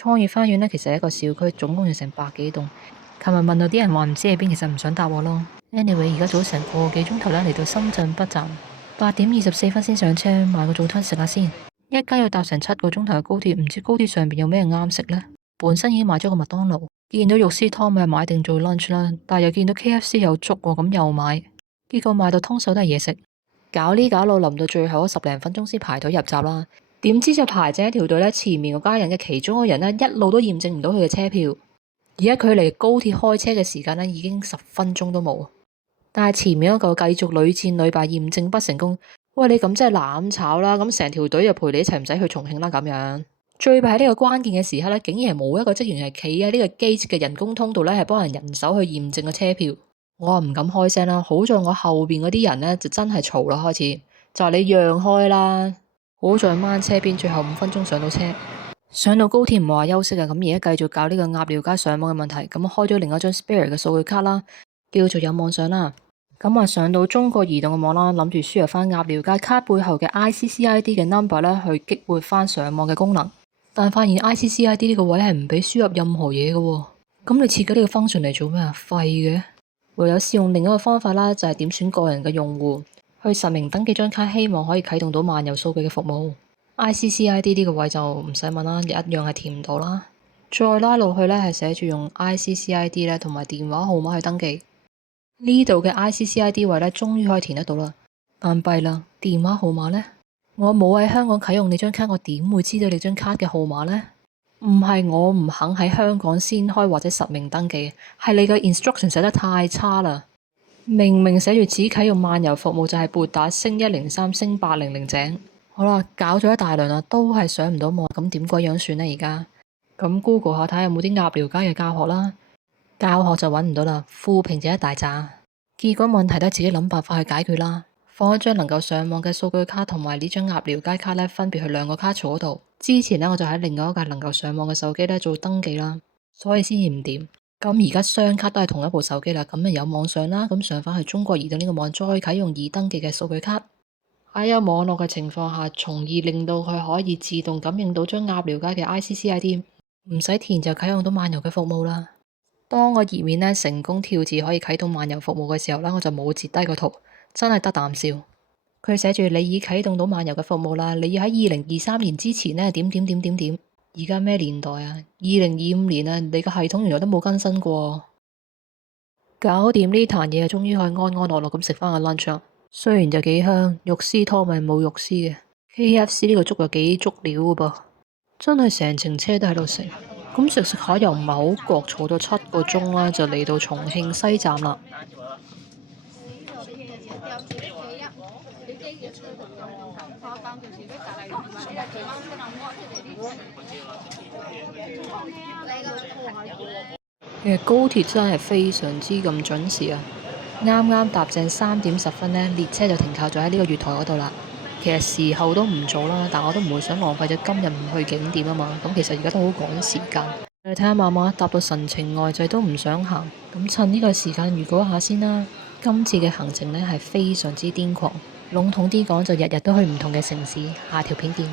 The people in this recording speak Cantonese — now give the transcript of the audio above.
創業花園呢，其實係一個小區，總共有成百幾棟。琴日問到啲人話唔知喺邊，其實唔想答我咯。Anyway，而家早成個幾鐘頭呢，嚟到深圳北站，8:24先上車，買個早餐食下先。一家要搭成7個鐘頭嘅高鐵，唔知高鐵上邊有咩啱食呢？本身已經買咗個麥當勞，見到肉絲湯咪買定做 lunch 啦，但係又見到 KFC 有粥喎，咁又買，結果買到通手都係嘢食。搞呢搞路，臨到最後10零分鐘先排隊入閘啦。點知就排正一條隊呢，前面嗰家人嘅其中一個人呢，一路都驗證唔到佢嘅車票。而家距離高鐵開車嘅時間呢，已經10分鐘都冇。但係前面嗰個繼續屢戰屢敗，驗證不成功。喂，你咁真係攬炒啦！咁成條隊就陪你一齊唔使去重慶啦咁樣。最弊喺呢個關鍵嘅時刻呢，竟然係冇一個職員係企喺呢個機嘅人工通道呢，係幫人手去驗證個車票。我唔敢開聲啦，好在我後邊嗰啲人呢，就真係嘈啦，開始就係你讓開啦。好在掹車邊，最後5分鐘上到車。上到高鐵唔話休息啊，咁而家繼續搞呢個鴨寮街上網嘅問題，咁開咗另一張 spare 嘅數據卡啦，叫做有網上啦。咁啊上到中國移動嘅網啦，諗住輸入翻鴨寮街卡背後嘅 ICCID 嘅 number 咧，去激活翻上網嘅功能，但發現 ICCID 呢個位係唔俾輸入任何嘢嘅喎。咁你設計呢個 function 嚟做咩啊？廢嘅。唯有試用另一個方法啦，就係點選個人嘅用戶去實名登記張卡，希望可以啟動到漫遊數據嘅服務。ICCID 呢個位就唔使問啦，一樣係填唔到啦。再拉落去咧，係寫住用 ICCID 咧同埋電話號碼去登記。呢度嘅 ICCID 位咧，終於可以填得到啦。但弊啦，電話號碼呢？我冇喺香港啟用你張卡，我點會知道你張卡嘅號碼呢？唔係我唔肯喺香港先開或者實名登記，係你個 instruction 寫得太差啦。明明寫住只啟用漫遊服務，就係撥打*103*800井。好啦，搞咗一大輪啦，都係上唔到網，咁點鬼樣算呢？而家咁 Google 下睇下有冇啲鴨寮街嘅教學啦。教學就揾唔到啦，負評就一大扎。結果問題都係自己諗辦法去解決啦。放一張能夠上網嘅數據卡同埋呢張鴨寮街卡咧，分別去2個卡槽嗰度。之前咧我就喺另外一架能夠上網嘅手機咧做登記啦，所以先至唔掂。咁而家雙卡都係同一部手機啦，咁咪有網上啦，咁上翻去中國移動呢個網再啟用已登記嘅數據卡。喺有網絡嘅情況下，從而令到佢可以自動感應到張鴨寮街嘅 ICCID， 唔使填就啟用到漫遊嘅服務啦。當個頁面咧成功跳字可以啟動漫遊服務嘅時候咧，我就冇截低個圖，真係得啖笑。佢寫住你已啟動到漫遊嘅服務啦，你要喺2023年之前咧點點點點點。而家咩年代啊？2025年啊，你個系統原來都冇更新過。搞掂呢壇嘢，終於可以安安樂樂咁食翻個 lunch 啦。雖然就幾香，肉絲湯咪冇肉絲嘅。KFC 呢個粥又幾足料嘅噃，真係成程車都喺度食。咁食下又唔係好覺，坐咗7個鐘啦，就嚟到重慶西站啦。其實高鐵真係非常之咁準時啊！啱啱搭正3點10呢，列車就停靠咗喺呢個月台嗰度啦。其實時候都唔早啦，但我都唔會想浪費咗今日唔去景點啊嘛。咁其實而家都好趕時間。你睇下媽媽搭到神情呆滯都唔想行，咁趁呢個時間預告一下先啦。今次嘅行程呢係非常之癲狂，籠統啲講就日日都去唔同嘅城市。下條片見。